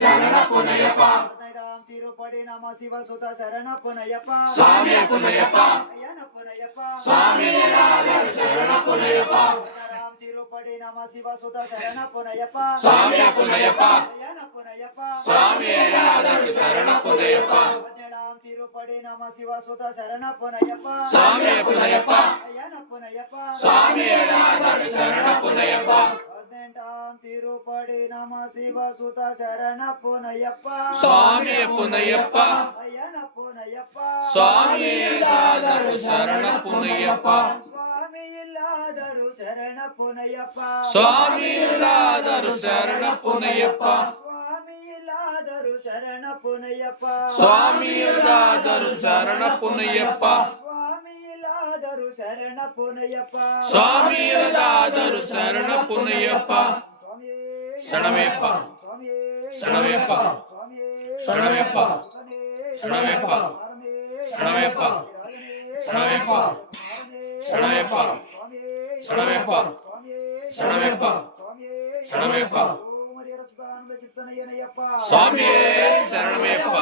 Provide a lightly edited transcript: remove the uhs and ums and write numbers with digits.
ಶರಣಪ್ಪನಯ್ಯಪ್ಪ ಹದಿನೈದಾಂ ತಿರುಪಡಿ ನಮ ಶಿವ ಸುತ ಶರಣಪ್ಪನಯ್ಯಪ್ಪ ಸ್ವಾಮಿಯಪ್ಪನಯ್ಯಪ್ಪ ಅಯ್ಯನಪ್ಪನಯ್ಯಪ್ಪ ಸ್ವಾಮಿಯರಾದರು ಶರಣಪ್ಪನಯ್ಯಪ್ಪ ಹದಿನಾರಾಂ ತಿರುಪಡಿ ನಮ ಶಿವ ಸುತ ಶರಣಪ್ಪನಯ್ಯಪ್ಪ ಸ್ವಾಮಿಯಪ್ಪನಯ್ಯಪ್ಪ ಅಯ್ಯನಪ್ಪನಯ್ಯಪ್ಪ ಸ್ವಾಮಿಯರಾದರು ಶರಣಪ್ಪನಯ್ಯಪ್ಪ ಹದಿನೇಳಾಂ ತಿರುಪಡಿ ನಮ ಶಿವ ಸುತ ಶರಣಪ್ಪನಯ್ಯಪ್ಪ ಸ್ವಾಮಿಯಪ್ಪನಯ್ಯಪ್ಪ ಅಯ್ಯನಪ್ಪನಯ್ಯಪ್ಪ ಸ್ವಾಮಿಯರಾದರು ಶರಣಪ್ಪನಯ್ಯಪ್ಪ ಹದಿನೆಂಟಾಂ ತಿರುಪಡಿ ನಮ ಶಿವ ಸುತ ಶರಣಪ್ಪನಯ್ಯಪ್ಪ ಸ್ವಾಮಿಯಪ್ಪನಯ್ಯಪ್ಪ ಅಯ್ಯನಪ್ಪನಯ್ಯಪ್ಪ ಸ್ವಾಮಿಯರಾದರು ಶರಣಪ್ಪನಯ್ಯಪ್ಪ ಸ್ವಾಮಿ ಇಲ್ಲಾದರು ಶರಣಪ್ಪನಯ್ಯಪ್ಪ ಸ್ವಾಮಿಯರಾದರು ಶರಣಪ್ಪನಯ್ಯಪ್ಪ ಸ್ವಾಮಿ ಇಲ್ಲಾದರು ಶರಣಪ್ಪನಯ್ಯಪ್ಪ ಸ್ವಾಮಿಯರಾದರು ಶರಣಪ್ಪನಯ್ಯಪ್ಪ ಸ್ವಾಮಿ ಇಲ್ಲಾದರು ಶರಣಪ್ಪನಯ್ಯಪ್ಪ ಸ್ವಾಮಿಯರಾದರು ಶರಣಪ್ಪನಯ್ಯಪ್ಪ ಸ್ವಾಮಿಯೇ ಶರಣಮಯ್ಯಪ್ಪ ಸ್ವಾಮಿಯೇ ಶರಣಮಯ್ಯಪ್ಪ ಸ್ವಾಮಿಯೇ ಶರಣಮಯ್ಯಪ್ಪ ಶರಣಮಯ್ಯಪ್ಪ ಶರಣಮಯ್ಯಪ್ಪ ಶರಣಮಯ್ಯಪ್ಪ ಶರಣಮಯ್ಯಪ್ಪ ಶರಣಮಯ್ಯಪ್ಪ ಶರಣಮಯ್ಯಪ್ಪ ಶರಣಮಯ್ಯಪ್ಪ ಓಂ ಹರಿಹರ ಸುಧಾನಂದ ಚಿತ್ತನಯ್ಯನಯ್ಯಪ್ಪ ಸ್ವಾಮಿಯೇ ಶರಣಮಯ್ಯಪ್ಪ